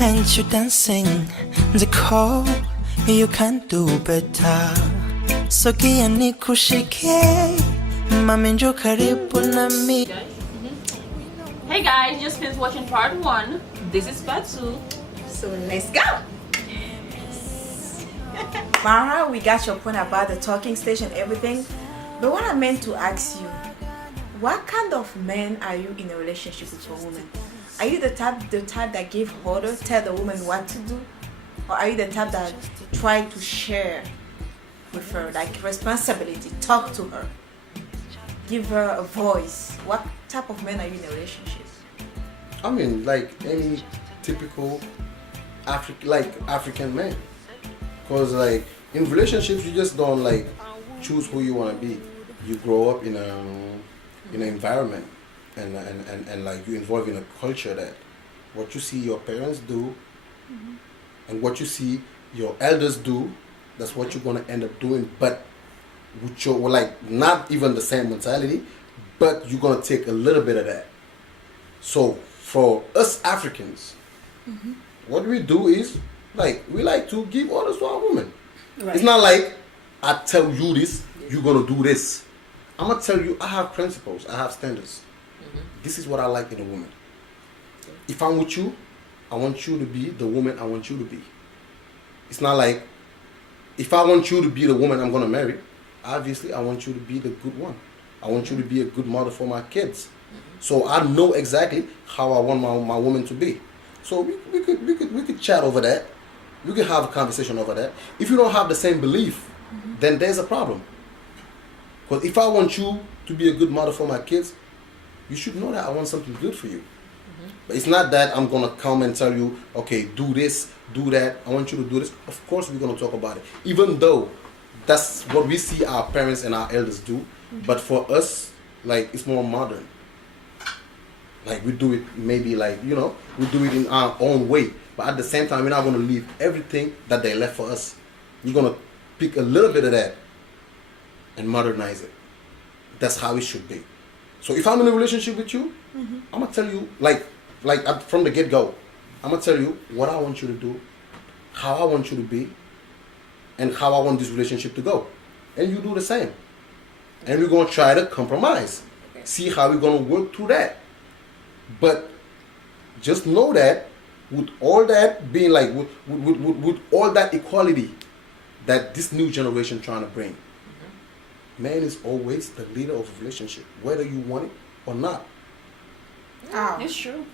and you dancing the call, you can do better. Sogea nikushike, mami njoo karibu nami. Hey guys, just finished watching part 1. This is part 2. So let's go. Mara, we got your point about the talking stage and everything, but what I meant to ask you, what kind of man are you in a relationship with a woman? Are you the type that give order, tell the woman what to do, or are you the type that try to share with her, like responsibility, talk to her, give her a voice? What type of man are you in a relationship? I mean, like any typical African man. Cause like in relationships, you just don't like choose who you want to be. You grow up in an environment, and like you involve in a culture that what you see your parents do, and what you see your elders do, that's what you're gonna end up doing. But with your like not even the same mentality, but you're gonna take a little bit of that. So for us Africans, what we do is like we like to give orders to our women. Right. It's not like I tell you this, you're gonna do this. I'm gonna tell you I have principles, I have standards. This is what I like in a woman. If I'm with you, I want you to be the woman I want you to be. It's not like if I want you to be the woman I'm gonna marry, obviously I want you to be the good one. I want you to be a good mother for my kids. So I know exactly how I want my woman to be. So we could chat over that. We could have a conversation over that. If you don't have the same belief, then there's a problem. Because if I want you to be a good mother for my kids, you should know that I want something good for you. But it's not that I'm gonna come and tell you, okay, do this, do that. I want you to do this. Of course, we're gonna talk about it. Even though that's what we see our parents and our elders do, but for us, like it's more modern. Like we do it maybe like, you know, we do it in our own way. But at the same time, we're not going to leave everything that they left for us. We're going to pick a little bit of that and modernize it. That's how it should be. So if I'm in a relationship with you, I'm going to tell you, like from the get-go, I'm going to tell you what I want you to do, how I want you to be, and how I want this relationship to go. And you do the same. And we're going to try to compromise. See how we're going to work through that. But just know that with all that being like, with all that equality that this new generation trying to bring, man is always the leader of a relationship, whether you want it or not. Oh. It's true.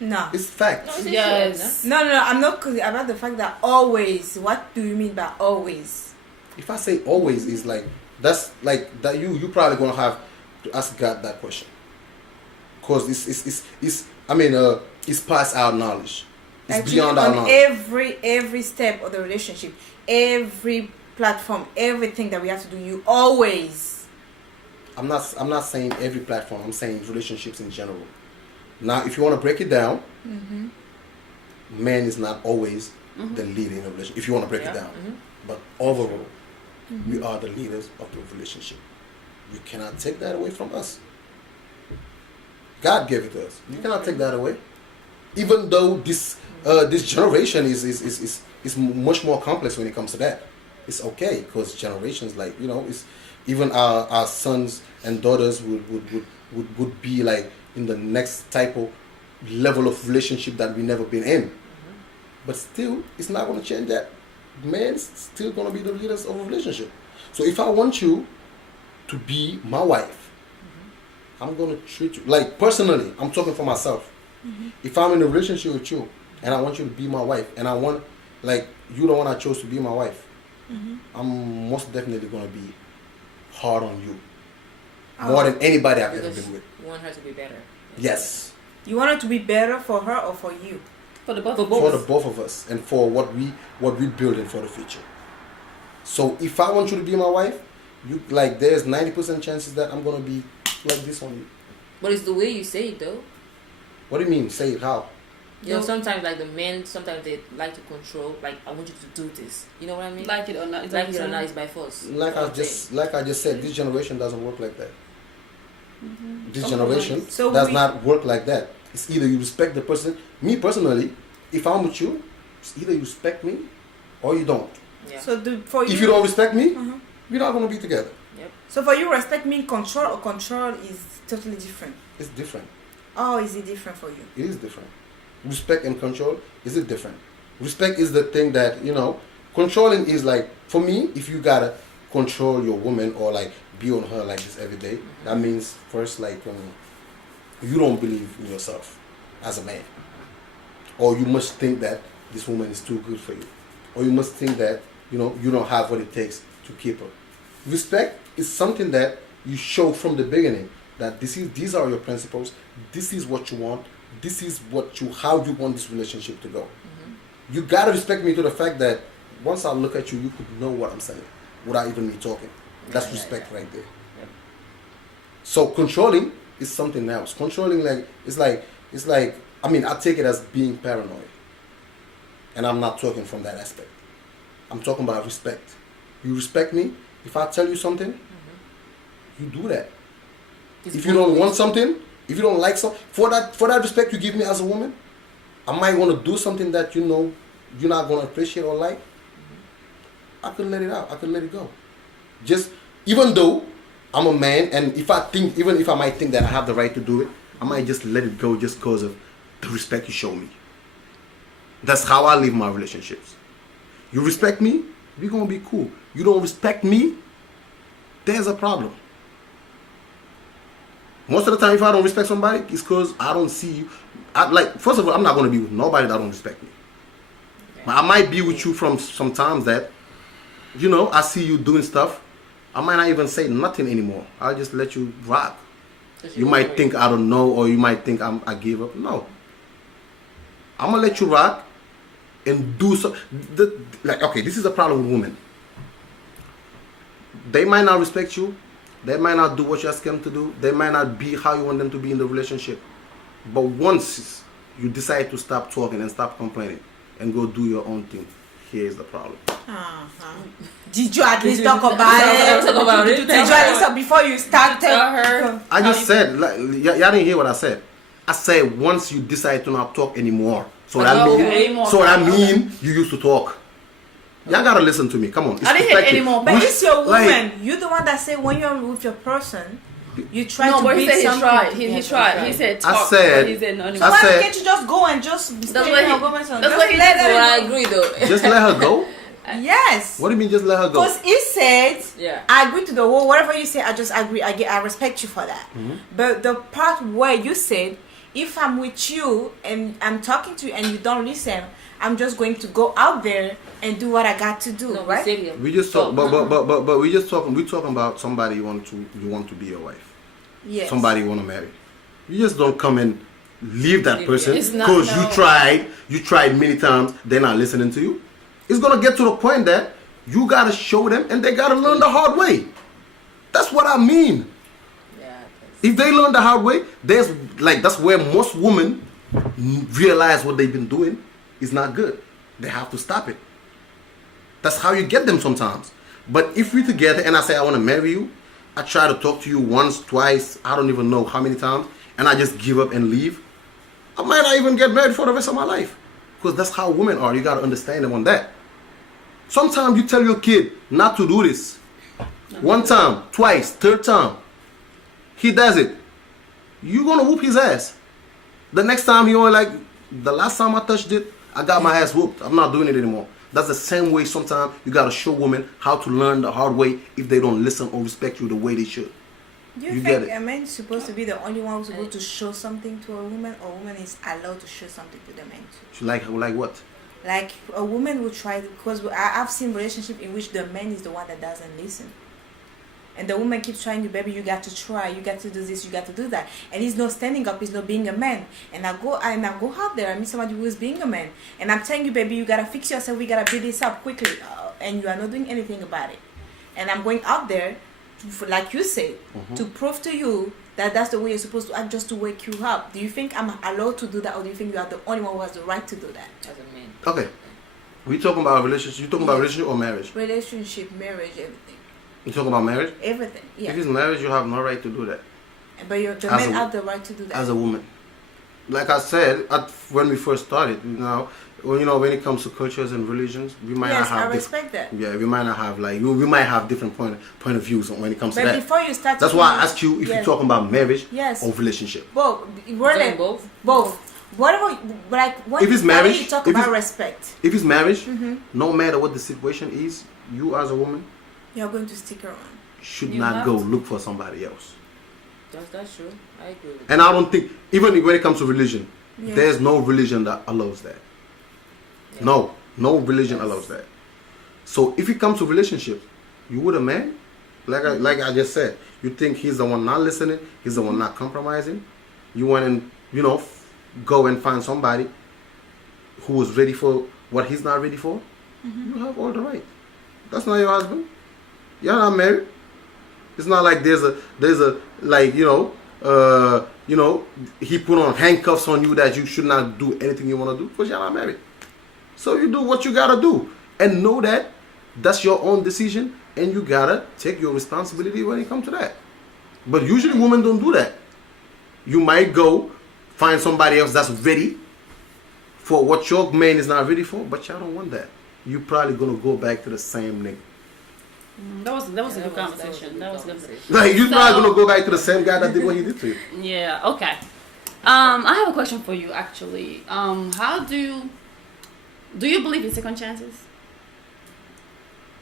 No. It's fact. No, Yes. No, I'm not about the fact that always. What do you mean by always? If I say always, is like, that's like, that you probably going to have to ask God that question. Because it's past our knowledge. It's actually, beyond our on knowledge. every step of the relationship, every platform, everything that we have to do, you always. I'm not saying every platform. I'm saying relationships in general. Now, if you want to break it down, man is not always the leader in a relationship. If you want to break it down, but overall, we are the leaders of the relationship. You cannot take that away from us. God gave it to us. You cannot take that away. Even though this generation is much more complex when it comes to that. It's okay because generations, like, you know, it's even our sons and daughters would be like in the next type of level of relationship that we never been in. But still, it's not going to change that. Man's still going to be the leaders of a relationship. So if I want you to be my wife, I'm going to treat you, like personally, I'm talking for myself. If I'm in a relationship with you and I want you to be my wife and I want, like, you the one I chose to be my wife, I'm most definitely going to be hard on you. More than anybody I've ever been with. You want her to be better. Yes. You want it to be better for her or for you? For the both. For the both of us and for what we building for the future. So if I want you to be my wife, you like there's 90% chances that I'm going to be like this on you. But it's the way you say it though. What do you mean? Say it how? You know, sometimes like the men, sometimes they like to control. Like, I want you to do this. You know what I mean? Like it or not. Like it or not, it's by force. Like I just said, this generation doesn't work like that. This generation does not work like that. It's either you respect the person. Me personally, if I'm with you, it's either you respect me or you don't. Yeah. So for you, If you don't respect me, Uh-huh. we're not gonna be together. So for you, respect mean control, or control is totally different. It's different. Oh, is it different for you? It is different. Respect and control is it different. Respect is the thing that, controlling is like, for me, if you gotta control your woman or like be on her like this every day, that means first like you don't believe in yourself as a man. Or you must think that this woman is too good for you. Or you must think that, you don't have what it takes to keep her. Respect is something that you show from the beginning, that these are your principles, this is what you want, this is how you want this relationship to go. You gotta respect me to the fact that once I look at you, you could know what I'm saying without even me talking. That's respect right there. Yep. So controlling is something else. Controlling it's like I take it as being paranoid. And I'm not talking from that aspect. I'm talking about respect. You respect me. If I tell you something, you do that. If you don't want something, if you don't like something, for that respect you give me as a woman, I might want to do something that you're not going to appreciate or like. I could let it out. I could let it go. Just, even though I'm a man, and even if I might think that I have the right to do it, I might just let it go just because of the respect you show me. That's how I live my relationships. You respect me, we're going to be cool. You don't respect me, there's a problem. Most of the time, if I don't respect somebody, it's because I don't see you. First of all, I'm not going to be with nobody that don't respect me. But I might be with you from some times that, I see you doing stuff. I might not even say nothing anymore. I'll just let you rock. You might think I don't know, or you might think I gave up. No. I'm going to let you rock and do so. This is a problem with women. They might not respect you. They might not do what you ask them to do. They might not be how you want them to be in the relationship. But once you decide to stop talking and stop complaining and go do your own thing, here's the problem. Did you at least talk about it? Did you at least talk before you started? Tell her. I just said, y'all didn't hear what I said. I said once you decide to not talk anymore. So that means you used to talk. Y'all gotta listen to me. Come on. I didn't hear anymore. But it's your woman. You're the one that say when you're with your person, you try to but be he said something. he tried. He tried. He said talk. I said. He said no. So why can't you just go and just That's what he did. I agree though. Just let her go? Yes. What do you mean just let her go? Because he said, Yeah. I agree to the whole, whatever you say, I just agree. I respect you for that. But the part where you said, if I'm with you and I'm talking to you and you don't listen, I'm just going to go out there and do what I got to do, No, right? We just talk, but we just talking. We talking about somebody you want to be your wife. Yes. Somebody you want to marry. You just don't come and leave that person It's not- because no. you tried many times. They're not listening to you. It's gonna get to the point that you gotta show them, and they gotta learn the hard way. That's what I mean. Yeah. If they learn the hard way, that's where most women realize what they've been doing is not good. They have to stop it. That's how you get them sometimes. But if we're together and I say I want to marry you, I try to talk to you once, twice, I don't even know how many times, and I just give up and leave, I might not even get married for the rest of my life. Because that's how women are. You got to understand them on that. Sometimes you tell your kid not to do this. One time, twice, third time. He does it. You're going to whoop his ass. The next time he only the last time I touched it, I got my ass whooped. I'm not doing it anymore. That's the same way sometimes you got to show women how to learn the hard way if they don't listen or respect you the way they should. Do you You get think it. a man is supposed to be the only one who's supposed to show something to a woman, or a woman is allowed to show something to the man too? Like what? Like a woman will try because I've seen relationship in which the man is the one that doesn't listen, and the woman keeps trying to, baby, you got to try, you got to do this, you got to do that, and he's not standing up, he's not being a man. And I go out there, I meet somebody who is being a man, and I'm telling you, baby, you gotta fix yourself, we gotta build this up quickly, and you are not doing anything about it. And I'm going out there, like you said, to prove to you that that's the way you're supposed to act, just to wake you up. Do you think I'm allowed to do that, or do you think you are the only one who has the right to do that? As a man. Okay. We talking about relationship. You talking about relationship or marriage? Relationship, marriage, everything. You talking about marriage? Everything, yeah. If it's marriage, you have no right to do that. But the As men a- have the right to do that. As a woman. like I said, when we first started, when it comes to cultures and religions, we might Yes, not have I respect that. Yeah, we might not have we might have different point of views when it comes to But that. before you start, That's why I asked you if Yes. you're talking about marriage Yes. or relationship. both. Doing both? Both. Whatever, like when If it's marriage, you talk if about it's- respect, If it's marriage, Mm-hmm. no matter what the situation is, you as a woman you're going to stick around. should You not have go to. look for somebody else. That's true. I agree with And I don't think, even when it comes to religion, Yeah. there's no religion that allows that. Yeah. No religion allows that. So if it comes to relationships, you with a man, like I just said, you think he's the one not listening, he's the one not compromising. You want to, go and find somebody who is ready for what he's not ready for. You have all the right. That's not your husband. You're not married. It's not like there's a he put on handcuffs on you that you should not do anything you want to do because you're not married. So you do what you gotta do and know that that's your own decision and you gotta take your responsibility when it comes to that. But usually women don't do that. You might go find somebody else that's ready for what your man is not ready for, but y'all don't want that. You probably gonna go back to the same nigga. That was a That good was conversation. That was a good. conversation. Like you're not So- gonna go back to the same guy that did what he did to you. Yeah. Okay. I have a question for you actually. How do you believe in second chances?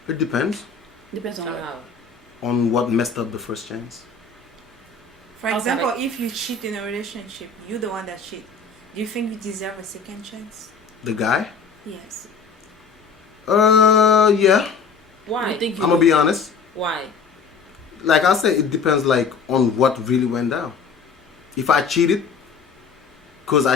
It depends Depends on what. Somehow. on what messed up the first chance. For Okay. example, if you cheat in a relationship, you're the one that cheat. Do you think you deserve a second chance? The guy? Yes. Yeah. Why? You think you I'm gonna be honest. Why? Like I said, it depends on what really went down. If I cheated, because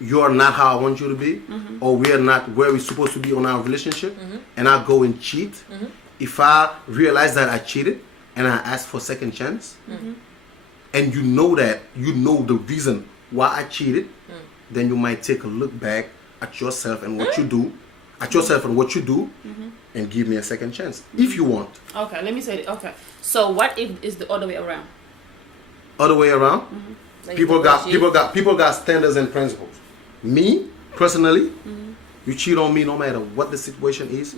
you're not how I want you to be, or we're not where we're supposed to be on our relationship, and I go and cheat. If I realize that I cheated and I ask for second chance, and you know the reason why I cheated, then you might take a look back at yourself and what you do, and give me a second chance if you want. Okay, let me say it. Okay. So what if it's the other way around? Other way around, Like people you got standards and principles. Me personally, you cheat on me no matter what the situation is,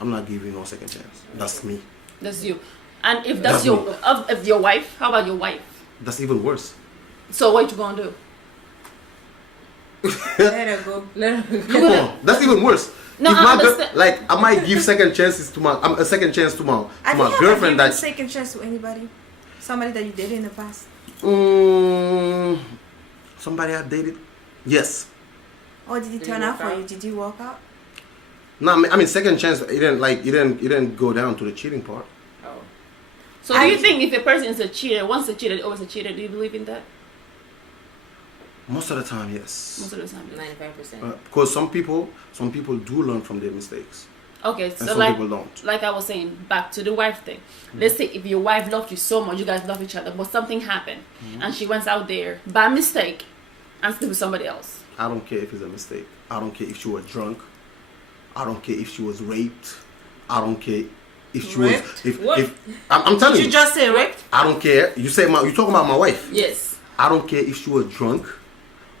I'm not giving you no second chance. That's me. That's you. And if that's That's if your wife, how about your wife? That's even worse. So what you gonna do? Let her go. Come on, that's even worse. No, If I my girl- understand. I might give second chances to a second chance to my I think girlfriend that that second chance to anybody, somebody that you dated in the past. Somebody I dated. Yes. Or did it Did turn it out work for out? you? Did you walk out? No, I mean second chance. It didn't go down to the cheating part. Oh. So do you think if a person is a cheater, once a cheater, always a cheater? Do you believe in that? Most of the time, yes. Most of the time. 95%. Because some people do learn from their mistakes, Okay, and so some like people don't. like I was saying, back to the wife thing. Let's say if your wife loved you so much, you guys love each other, but something happened, and she went out there by mistake and slept with somebody else. I don't care if it's a mistake. I don't care if she was drunk. I don't care if she was raped. I don't care if she Raped? was. What? If I'm telling Did you, you just say raped? I don't care. You talking about my wife. Yes. I don't care if she was drunk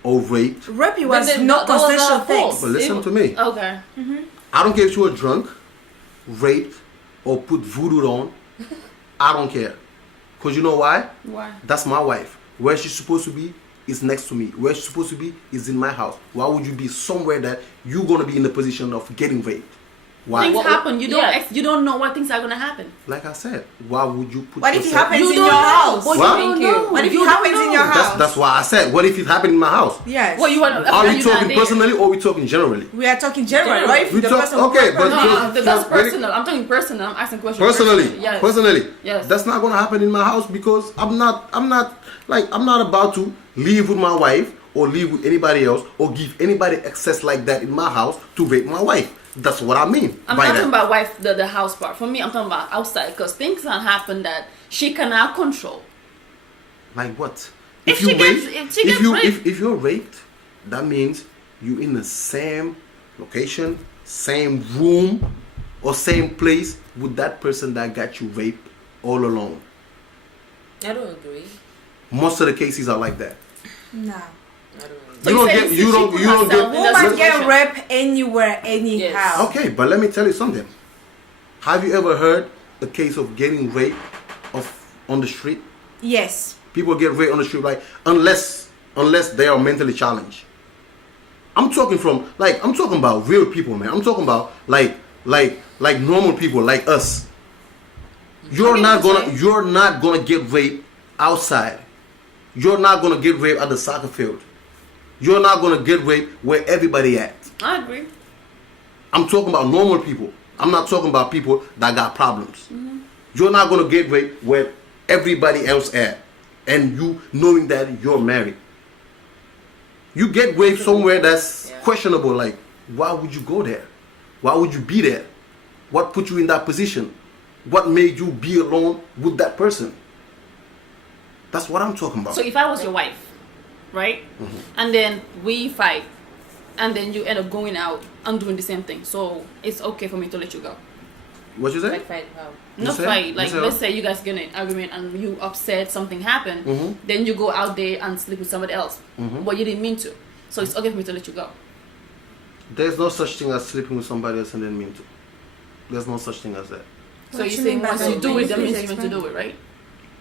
or raped. Rape But was then not that was consensual her thing. fault. But listen to me. Okay. I don't care if she was drunk, raped, or put voodoo on. I don't care. Because you know why? Why? That's my wife. Where she's supposed to be is next to me. Where she's supposed to be is in my house. Why would you be somewhere that you're going to be in the position of getting raped? Why? Things happen. You don't. Yeah. You don't know what things are gonna happen. Like I said, why would you put What if it yourself- happens You in don't your know. house? What? What? You don't Thank you. know. What if You it don't happens in know. your house? That's why I said, what if it happened in my house? Yes. What you want? Are we you not talking there? personally or are we talking generally? We are talking general, General. right? If We the talk- person okay, but No, just- that's when it- personal. I'm talking personal. I'm asking questions. Personally, Yes. personally, Yes. that's not gonna happen in my house because I'm not about to live with my wife or live with anybody else or give anybody access like that in my house to rape my wife. That's what I mean I'm by not that. talking about wife, the house part. For me, I'm talking about outside because things can happen that she cannot control. Like what? If she gets raped. If you're raped, that means you in the same location, same room, or same place with that person that got you raped all alone. I don't agree. Most of the cases are like that. No. I don't know. So You you don't say get. she You don't. put You don't herself get. in that Woman get situation. raped anywhere, anyhow. Yes. Okay, but let me tell you something. Have you ever heard a case of getting raped on the street? Yes. People get raped on the street, like unless they are mentally challenged. I'm talking about real people, man. I'm talking about like normal people like us. You're not gonna get raped outside. You're not gonna get raped at the soccer field. You're not gonna get raped where everybody at. I agree. I'm talking about normal people. I'm not talking about people that got problems. You're not gonna get raped where everybody else at, and you knowing that you're married. You get raped somewhere that's questionable. Like, why would you go there? Why would you be there? What put you in that position? What made you be alone with that person? That's what I'm talking about. So if I was your wife, right, and then we fight, and then you end up going out and doing the same thing, so it's okay for me to let you go. What you say? Like fight how? You Not say? fight. Like You say let's what? say you guys get in an argument and you upset, something happened, then you go out there and sleep with somebody else, but you didn't mean to. So it's okay for me to let you go. There's no such thing as sleeping with somebody else and then mean to. There's no such thing as that. So What you you say mean by once that? you do it, that Please means you meant to explain. do it, right?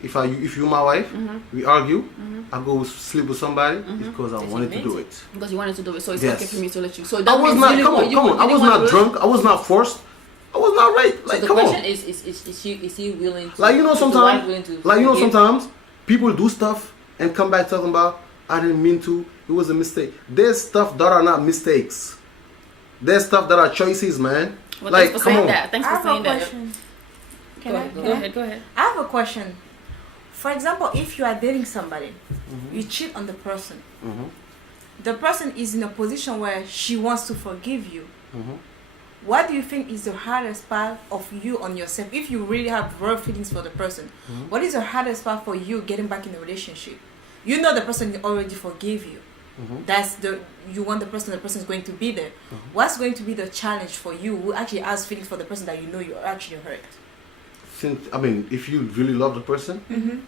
If you're my wife, we argue, I go sleep with somebody, it's because I Because you wanted to meant do it. it. Because you wanted to do it, so it's Yes. okay for me to let you. So I that was means not, you didn't come want- on, you come on. I didn't was want not to do it? drunk. I was not forced. I was not raped. So Like, the come question on. is he willing to? Like, you know, is the wife sometimes, willing to like, you know, forgive? sometimes people do stuff and come back talking about, I didn't mean to. It was a mistake. There's stuff that are not mistakes. There's stuff that are choices, man. Well, like, thanks for come saying on. that. Thanks I for have a saying that. question. Go ahead, Go ahead. Go ahead. I have a question. For example, if you are dating somebody, you cheat on the person. The person is in a position where she wants to forgive you. What do you think is the hardest part of you on yourself? If you really have real feelings for the person, what is the hardest part for you getting back in a relationship? You know the person already forgave you. That's you want the person is going to be there. What's going to be the challenge for you who actually has feelings for the person that you know you're actually hurt? If you really love the person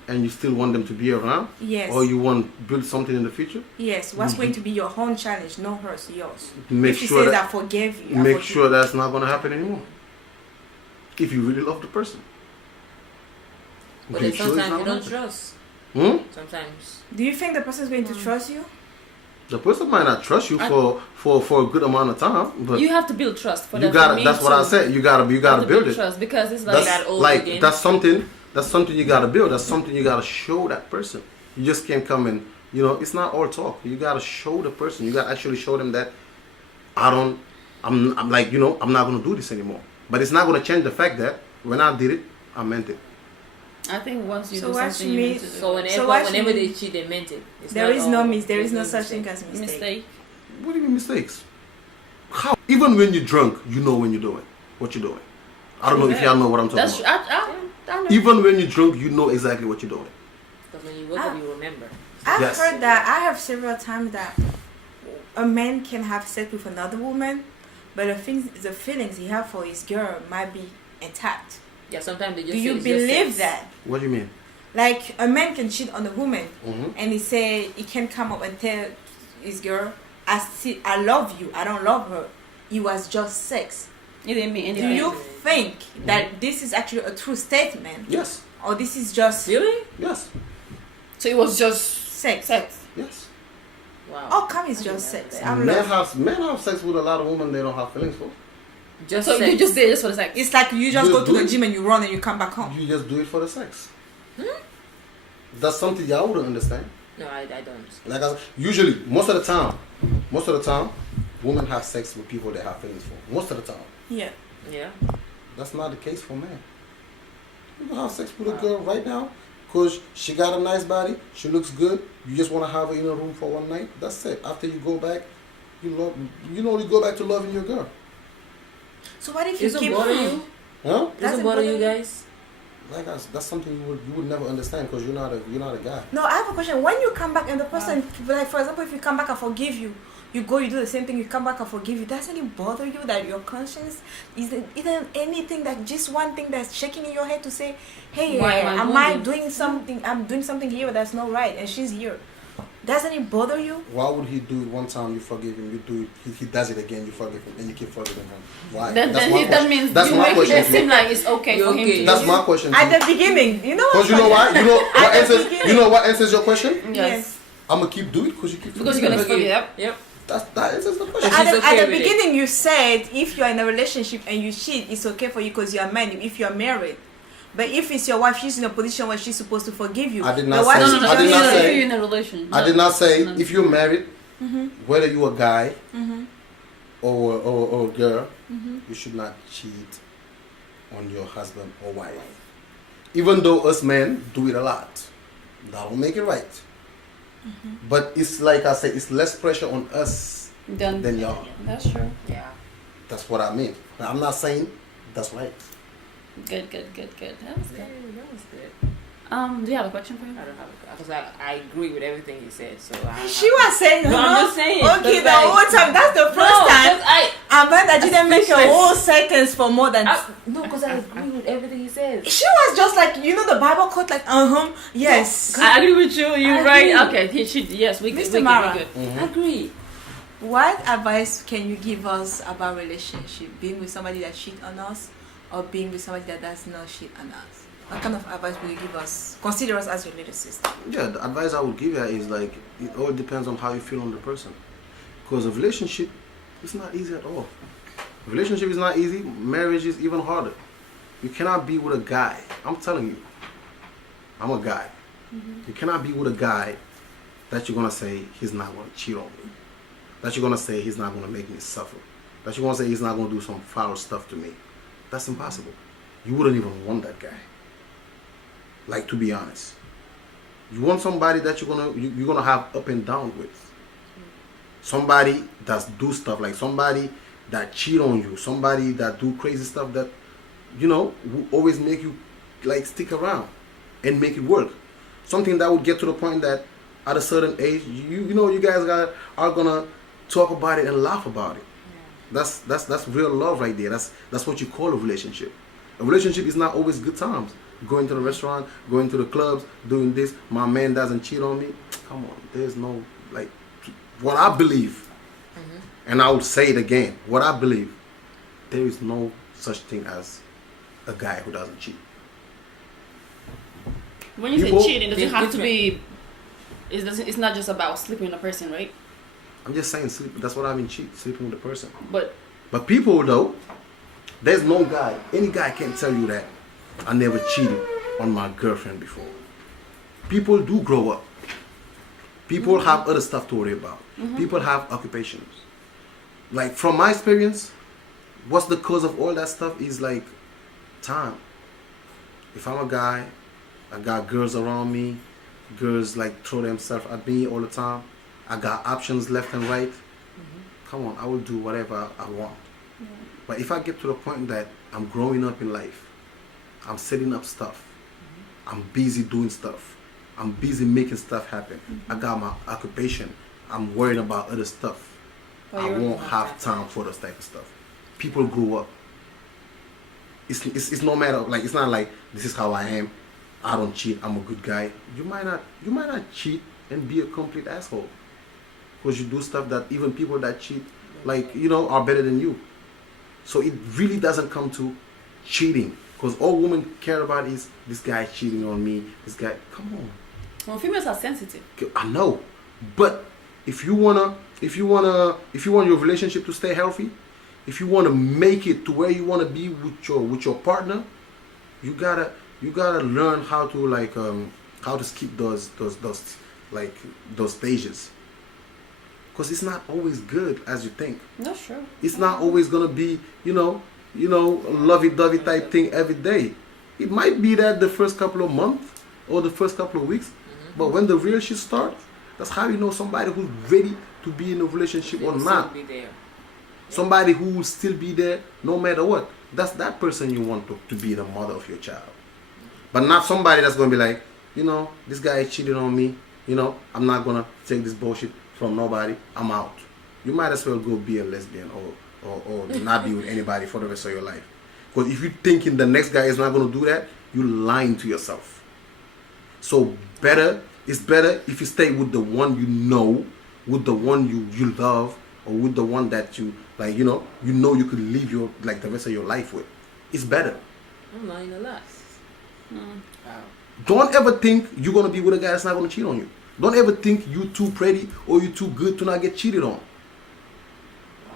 and you still want them to be around, Yes. or you want to build something in the future, Yes, what's going to be your own challenge, not hers, yours. make if she sure says, that I forgive you, I make forgive sure you. that's not going to happen anymore. If you really love the person. But Make then sure it's sometimes not you gonna don't happen. trust. Hmm? Sometimes. Do you think the person is going to trust you? The person might not trust you for a good amount of time, but You have to build trust for you that. gotta. for me That's what I too. said. You gotta You have to build it. trust because it's like That's that over like again. that's something you gotta build. That's something you gotta show that person. You just can't come and it's not all talk. You gotta show the person. You gotta actually show them that I'm not gonna do this anymore. But it's not gonna change the fact that when I did it, I meant it. I think once you So do what something, you you mean- need to do So it. whenever what whenever you- they cheat, they meant it. It's There not is no all- there is no there's such thing as mistake. mistake. What do you mean mistakes? How? Even when you're drunk, you know when you're doing what you're doing. I don't know if y'all know what I'm talking That's about. I know. Even when you're drunk, you know exactly what you're doing. Because when you wake up, you remember. I've Yes. heard that. I have several times that a man can have sex with another woman, but the feelings he have for his girl might be intact. Yeah, sometimes they just Do say you it's just believe sex. that? What do you mean? Like a man can cheat on a woman, Mhm. and he say he can come up and tell his girl, I love you. I don't love her. It was just sex." It didn't mean Do anything. you think that this is actually a true statement, Yes. or this is just Really? Yes. So it was just sex? sex. Yes. Wow. Oh, come, it's just sex. I'm Men lost. have sex with a lot of women they don't have feelings for. Just So sex. you just did it just for the sex. It's like you just You go to do the it. gym and you run and you come back home. You just do it for the sex. That's something y'all wouldn't understand. No, I don't. Like usually, most of the time, women have sex with people they have feelings for. Most of the time. Yeah. Yeah. That's not the case for men. You can have sex with a girl right now because she got a nice body, she looks good. You just want to have her in a room for one night. That's it. After you go back, you go back to loving your girl. So what if you Does it keep bother you? Huh? Does Does it it bother bother you you? guys? Like that's something you would never understand because you're not a guy. No, I have a question. When you come back and the person, like for example, if you come back, I forgive you. you go, you do the same thing, you come back and forgive you. Doesn't it bother you that your conscience isn't anything, that just one thing that's shaking in your head to say, hey, Why am I doing something? I'm doing something here that's not right, and she's here. Doesn't it bother you? Why would he do it one time, you forgive him, you do it, he does it again, you forgive him, and you keep forgiving him? Why? Then That's my that question. means That's you my make question it to seem you. like it's okay You're for him okay. to That's do my question to At you. the beginning, you know what? Because you know why? You know what At the answers? beginning. You know what answers your question? Yes. I'm gonna keep doing it because you keep. Because you're gonna forgiving me. forgive. Yep. That answers the question. She's okay At the with it. beginning, you said if you're in a relationship and you cheat, it's okay for you because you're married. If you're married, but if it's your wife, she's in a position where she's supposed to forgive you. I did The not wife say- No, should no, no. I did not just- If say- you're in a relationship. I did not say No. if you're married, whether you're a guy or a girl, you should not cheat on your husband or wife. Even though us men do it a lot, that will make it right. But it's like I said, it's less pressure on us than y'all. That's true. Yeah. That's what I mean. Now, I'm not saying that's right. Good. That was good. That was good. Do you have a question for him? I don't have because I agree with everything he said. So I She was saying, No, I'm just saying, Okay, but the like- whole time. That's the first time. I Amanda didn't make a speechless. whole sentence for more than. no, because I agree with everything he says. She was just like, you know, the Bible quote, like, yes. I agree with you. You're I right. agree. Okay, yes, we Mr. good. Mara. We good. I agree. What advice can you give us about relationship? Being with somebody that cheat on us, or being with somebody that does not cheat on us? What kind of advice will you give us? Consider us as your little sister. Yeah, the advice I would give you is like, it all depends on how you feel on the person. Because a relationship is not easy at all. A relationship is not easy. Marriage is even harder. You cannot be with a guy. I'm telling you, I'm a guy. You cannot be with a guy that you're gonna say he's not gonna cheat on me. That you're gonna say he's not gonna make me suffer. That you're gonna say he's not gonna do some foul stuff to me. That's impossible. You wouldn't even want that guy. Like, to be honest, you want somebody that you're gonna have up and down with. Somebody that do stuff, like somebody that cheat on you, somebody that do crazy stuff that, will always make you like stick around and make it work. Something that would get to the point that at a certain age, you guys are gonna talk about it and laugh about it. That's real love right there. That's what you call a relationship. A relationship is not always good times. Going to the restaurant, going to the clubs, doing this. My man doesn't cheat on me. Come on, there's no, like, what I believe, and I will say it again. What I believe, there is no such thing as a guy who doesn't cheat. When you People- say cheating, does it have to Different. be? It's not just about sleeping with a person, right? I'm just saying, sleep. That's what I mean, cheat, sleeping with a person. But people, though, there's no guy, any guy can tell you that I never cheated on my girlfriend before. People do grow up. People have other stuff to worry about. People have occupations. Like, from my experience, what's the cause of all that stuff is like time. If I'm a guy, I got girls around me, girls like throw themselves at me all the time. I got options left and right. Come on, I will do whatever I want. But if I get to the point that I'm growing up in life, I'm setting up stuff, I'm busy doing stuff, I'm busy making stuff happen, I got my occupation, I'm worried about other stuff, I won't have time for those type of stuff. People grow up. It's no matter, like, it's not like this is how I am, I don't cheat, I'm a good guy. You might not cheat and be a complete asshole. Because you do stuff that even people that cheat, like, are better than you. So it really doesn't come to cheating. Because all women care about is, this guy cheating on me, this guy, come on. well, females are sensitive. I know. But if you want your relationship to stay healthy, if you want to make it to where you want to be with your partner, you gotta learn how to skip those stages. Because it's not always good as you think. That's true. It's not always gonna be, lovey-dovey type thing every day. It might be that the first couple of months or the first couple of weeks, but when the real shit starts, that's how you know somebody who's ready to be in a relationship or not. Be there. Somebody who will still be there no matter what. That's that person you want to be the mother of your child. But not somebody that's gonna be like, this guy cheated on me, I'm not gonna take this bullshit from nobody, I'm out. you might as well go be a lesbian or not be with anybody for the rest of your life. Because if you're thinking the next guy is not going to do that, you're lying to yourself. So it's better if you stay with the one you know, with the one you love, or with the one that you like, you could live your like the rest of your life with. It's better. I'm lying a lot. Wow. Don't ever think you're gonna be with a guy that's not gonna cheat on you. Don't ever think you too pretty or you too good to not get cheated on.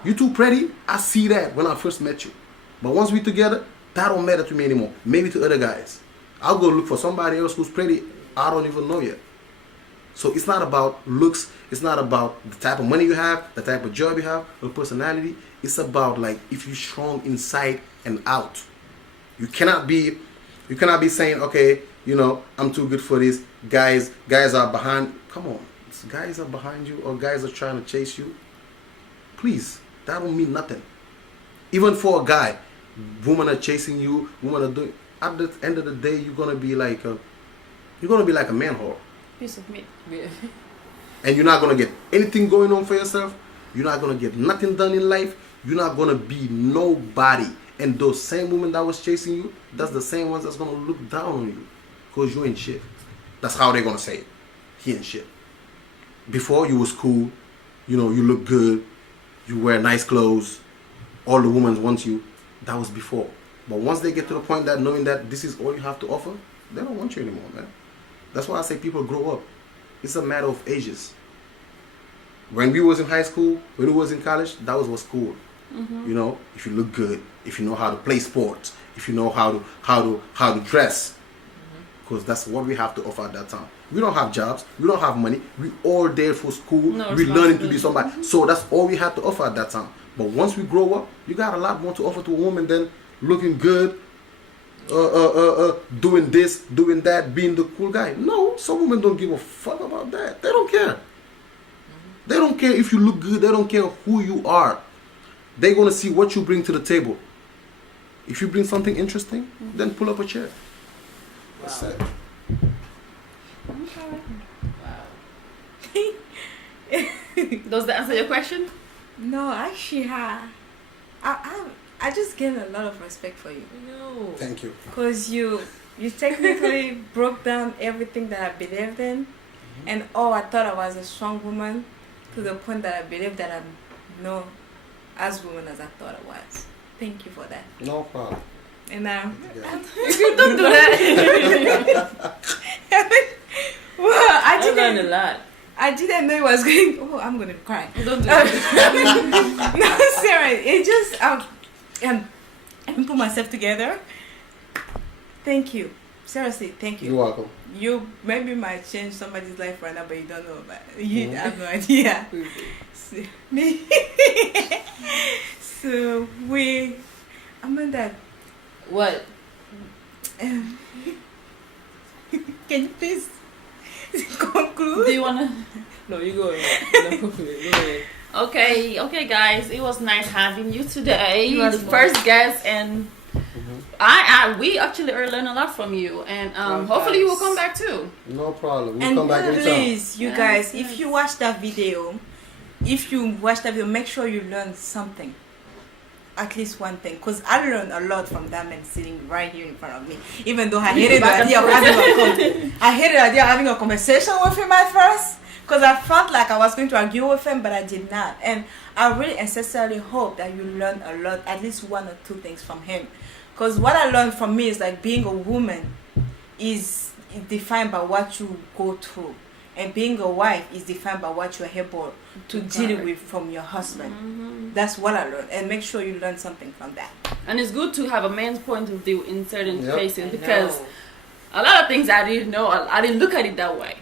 You too pretty, I see that when I first met you. But once we together, that don't matter to me anymore. Maybe to other guys. I'll go look for somebody else who's pretty I don't even know yet. So it's not about looks, it's not about the type of money you have, the type of job you have, or personality. It's about like if you're strong inside and out. You cannot be saying, okay, I'm too good for this. Guys are behind. Come on, guys are behind you or guys are trying to chase you. Please, that don't mean nothing. Even for a guy, women are chasing you. Women are doing. At the end of the day, you're gonna be like a man whore. Piece of meat. Yeah. And you're not gonna get anything going on for yourself. You're not gonna get nothing done in life. You're not gonna be nobody. And those same women that was chasing you, that's the same ones that's gonna look down on you, cause you ain't shit. That's how they're gonna say it. He ain't shit. Before you was cool, you look good, you wear nice clothes, all the women want you. That was before. But once they get to the point that knowing that this is all you have to offer, they don't want you anymore, man. That's why I say people grow up. It's a matter of ages. When we was in high school, when we was in college, that was what's cool. Mm-hmm. If you look good, if you know how to play sports, if you know how to dress, because that's what we have to offer at that time. We don't have jobs, we don't have money, we all there for school, we learning to be somebody. So that's all we have to offer at that time. But once we grow up, you got a lot more to offer to a woman than looking good, doing this, doing that, being the cool guy. No, some women don't give a fuck about that. They don't care. They don't care if you look good. They don't care who you are. They're going to see what you bring to the table. If you bring something interesting, then pull up a chair. That's it. Does that answer your question? No, actually, I just gained a lot of respect for you. No. Thank you. Because you technically broke down everything that I believed in. And I thought I was a strong woman to the point that I believe that I'm not as woman as I thought I was. Thank you for that. No problem. And You don't do that. well, I learned a lot. I didn't know it was going. Oh, I'm gonna cry. Don't do that. No, seriously, it just I put myself together. Thank you. Seriously, thank you. You're welcome. You maybe might change somebody's life right now, but you don't know. But you have no idea. So, me. So Amanda. What? Can you please conclude? Do you wanna? No, you go ahead. No, go ahead. Okay, guys. It was nice having you today. It was The fun. first guest, and we actually learned a lot from you, and hopefully you will come back too. No problem. We'll And come back anytime. please, you Yeah, guys, yes. if you watch that video, make sure you learn something. At least one thing, because I learned a lot from that man sitting right here in front of me. Even though I hated the idea of having a conversation with him at first, because I felt like I was going to argue with him, but I did not. And I really sincerely hope that you learn a lot, at least one or two things from him. Because what I learned from me is like being a woman is defined by what you go through. And being a wife is defined by what you're able to deal with from your husband. That's what I learned. And make sure you learn something from that. And it's good to have a man's point of view in certain Yep. cases, I because know. a lot of things I didn't know. I didn't look at it that way,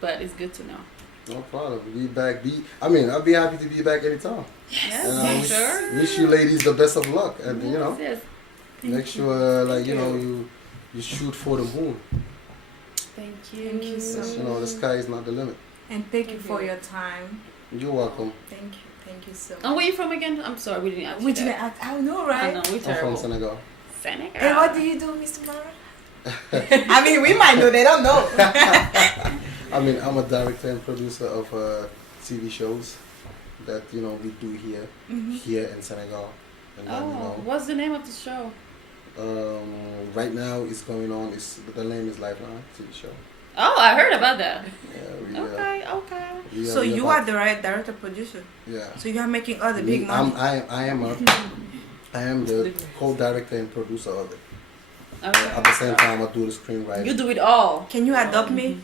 but it's good to know. No problem. Be back. I'll be happy to be back anytime. Yes, And I sure. wish you ladies the best of luck. And Yes. make sure you shoot for the moon. Thank you. Thank you so much. The sky is not the limit. And thank you for your time. You're welcome. Thank you. Thank you so much. And where you from again? I'm sorry, we didn't ask you We that. didn't act. I know, I right? know, we're I'm from terrible. Senegal. Senegal. And what do you do, Mr. Mara? I mean, we might know. They don't know. I'm a director and producer of TV shows. that we do here in Senegal. And then, Oh, what's the name of the show? right now it's going on. The name is Lifeline TV show. Oh, I heard about that. Yeah, Okay. So you are the director producer. Yeah. So you are making all the Me, big money. I am the co-director and producer of it. Okay. At the same time, I do the screenwriting. You do it all. Can you adopt me?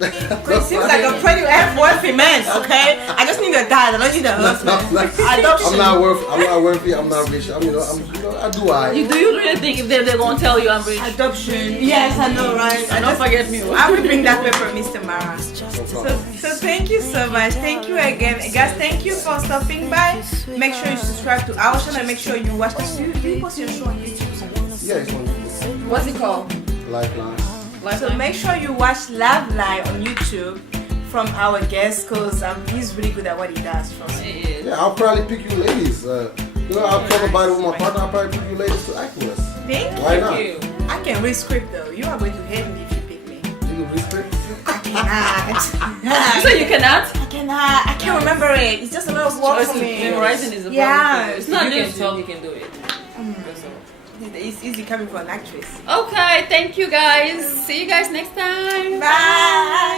It seems like a pretty worthy man, okay? I just need a dad. I don't need a husband. Adoption. I'm not worthy. I'm not rich. I do I. Do you really think if they're gonna tell you I'm rich? Adoption. Yes, I know, right? And don't forget me. I will bring that paper, Mr. Mara. No problem. So thank you so much. Thank you again, guys. Thank you for stopping by. Make sure you subscribe to our channel. Make sure you watch this. Do you post your show on YouTube? Yeah, it's on YouTube. What's it called? Lifeline. So make sure you watch Love Live on YouTube from our guest, cause he's really good at what he does. Trust me. Yeah, I'll probably pick you ladies. I'll talk about it with my partner. I'll probably pick you ladies to act with us. Thank Why you. not? I can read script though. You are going to hate me if you pick me. You can respect. I cannot. So you cannot? I cannot. I can't remember it. It's just a lot of work for me. Memorizing is a problem. Yeah. It's not you can easy. talk, you can do it. That's all. It's easy coming from an actress. Okay, thank you guys. See you guys next time. Bye.